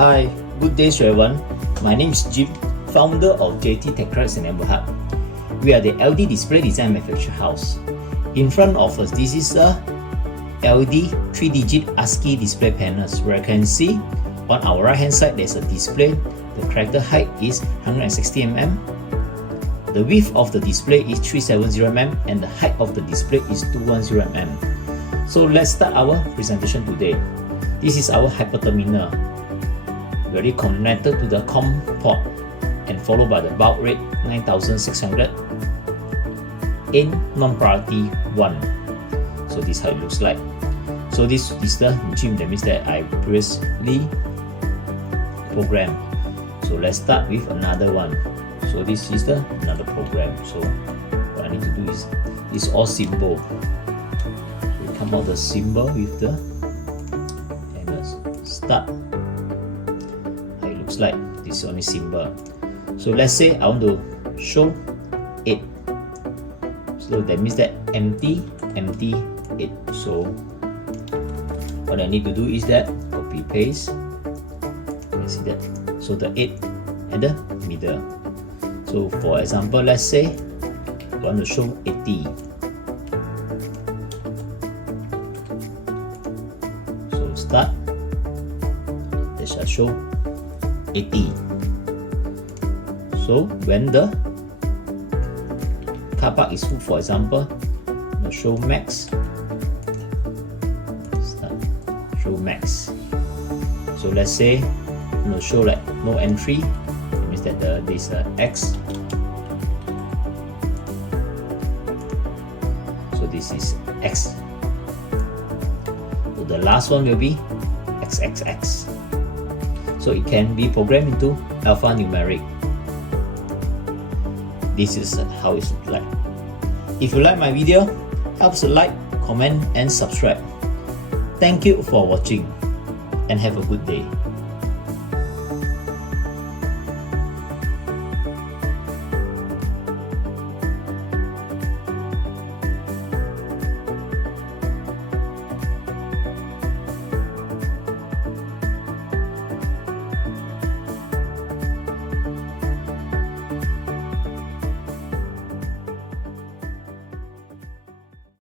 Hi, good day to everyone. My name is Jim, founder of JT Techtronics and Hub. We are the LED display design manufacturer house. In front of us, this is a LED 3-digit ASCII display panels where you can see on our right hand side there's a display. The character height is 160 mm. The width of the display is 370 mm and the height of the display is 210 mm. So let's start our presentation today. This is our hyperterminal, very connected to the COM port and followed by the baud rate 9600 in non-priority 1. So this is how it looks like. So this is the gym, that means that I previously programmed. So let's start with another one. So this is the another program. So what I need to do is it's all symbol. So we come out the symbol with the and start. How it looks like. This is only symbol. So let's say I want to show 8. So that means that empty 8. So what I need to do is that copy paste. You can see that. So the 8 at the middle. So for example, let's say I want to show 80. So start. They shall show 80. So when the car park is full, for example, I'm going to show max. Start. Show max. So let's say I'm going to show like no entry. Means that this X. So this is X. So the last one will be XXX. So it can be programmed into alphanumeric. This is how it looks like. If you like my video, help us like, comment and subscribe. Thank you for watching and have a good day.